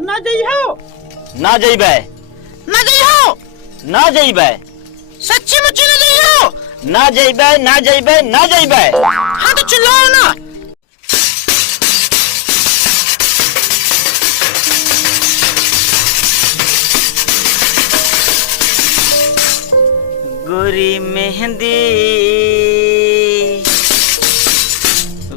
ना जइहो। ना जइबे। ना जइहो। ना जइबे। सच्ची मुच्ची ना जइहो। ना जइबे ना जइबे ना जइबे। हाँ तो चिल्लाओ ना। गोरी मेहंदी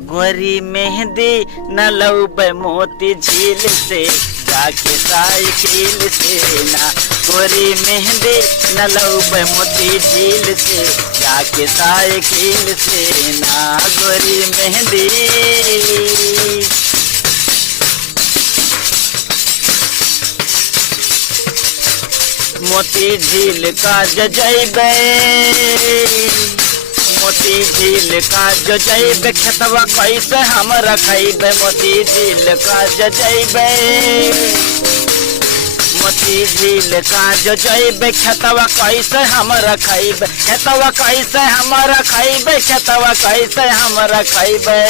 गोरी मेहंदी न लौबे मोती झील से जाके साइकिल से ना। गोरी मेहंदी न लौबे मोती झील से जाके साइकिल से ना। गोरी मेहंदी मोती झील का जइबे। मोती झील का जइबे खेतवा कैसे हम रखैबे। मोती झील का जइबे। मोती झील का जइबे खेतवा कैसे हम रखैबे। खेतवा कैसे हम रखैबे। खेतवा कैसे हम रखैबे।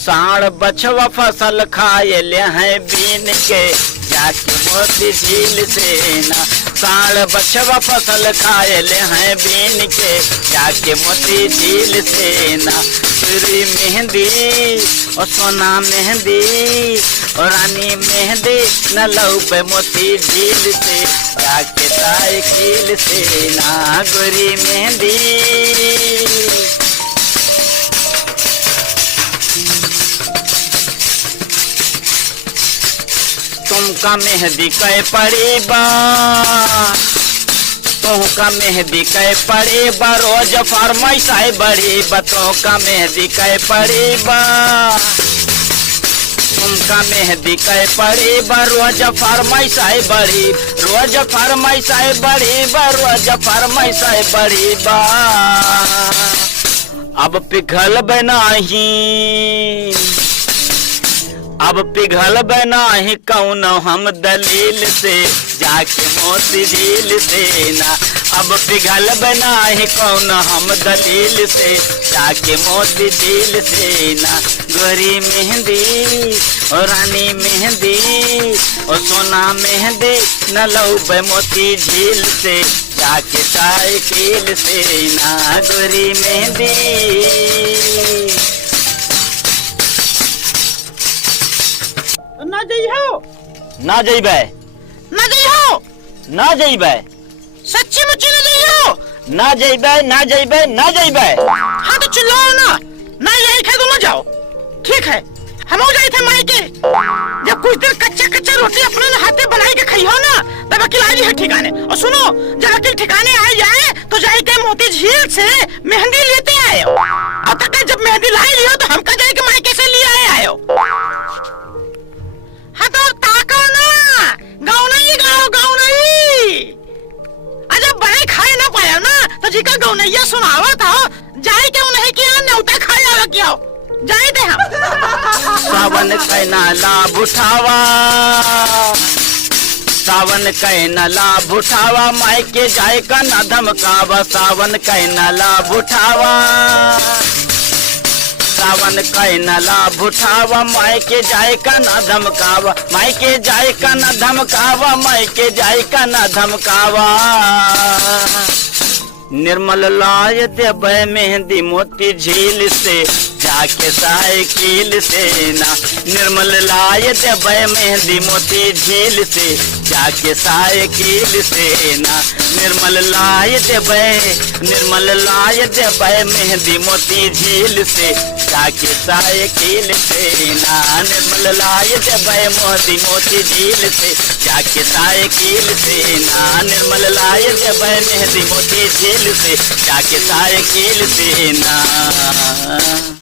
साढ़ बछवा फसल खाए ले हैं बीन के जाके मोती झील से ना। साढ़ बछवा फसल खाए ले हैं बीन के जाके मोती झील से ना। गोरी मेहंदी और सोना मेहंदी और रानी मेहंदी न लौबे मोती झील से जाके साइकिल से ना। गोरी मेहंदी तुमका मेहंदी कै पड़ेबा। तुमका मेहंदी कै पड़ेबा रोज फरमाइश आए बड़ेबा। तुमका मेहंदी कै पड़ेबा। तुमका मेहंदी कै पड़ेबा रोज फरमाइश आए बड़ी। रोज फरमाइश आए बड़ेबा। रोज फरमाइश आए बड़ेबा। अब पिघल बनाही अब पिघल बनाही कौन हम दलील से जाके मोती झील से ना। अब पिघल बनाही कौन हम दलील से जाके मोती झील से ना। गोरी मेहंदी और रानी मेहंदी और सोना मेहंदी न लौबे मोती झील से जाके साइकिल से ना। गोरी मेहंदी ना जइहो। ना जइबे। ना जइहो। ना जइबे। सच्ची मुच्ची ना जइहो। ना जइबे ना जइबे ना जइबे। हाँ तो चिल्लाओ ना। ना यही खे तो ना जाओ। ठीक है हम हो जाए थे मायके। जब कुछ देर कच्चा कच्चा रोटी अपने हाथे बनाई के खाई हो ना तब अकेला आई है ठिकाने। और सुनो जब अकेले ठिकाने आ जाए तो जाए के मोती झील से मेहंदी लेते आए। और तक जब मेहंदी लाई लियो तो हमका जाए के मायके से ले आए हो। हाँ तो ताको ना। गाँव नहीं गाँव नहीं। अजब बड़े खाए ना पाया ना तो जी का गाँव नहीं सुनावा था। जाए क्यों नहीं किया न्योता खाए आवा क्या जाए थे हम। सावन कहना लाभ उठावा। सावन कहना लाभ उठावा मायके जाए का ना धमकावा। सावन कहना लाभ उठावा। सावन कहना लाभ उठावा मायके जाए का ना धमकावा। मायके जाए का ना धमकावा। मायके जाए का ना धमकावा। निर्मल लाय देबे मेहंदी मोती झील से जाके साइकिल से ना। निर्मल लाय देबे मेहंदी मोती झील से जाके साइकिल से ना। निर्मल लाय देबे मेहंदी मोती झील से जाके साइकिल से ना। निर्मल लाय देबे मोती झील से जाके साइकिल से ना। निर्मल लाय देबे मेहंदी मोती झील से जाके साइकिल से ना।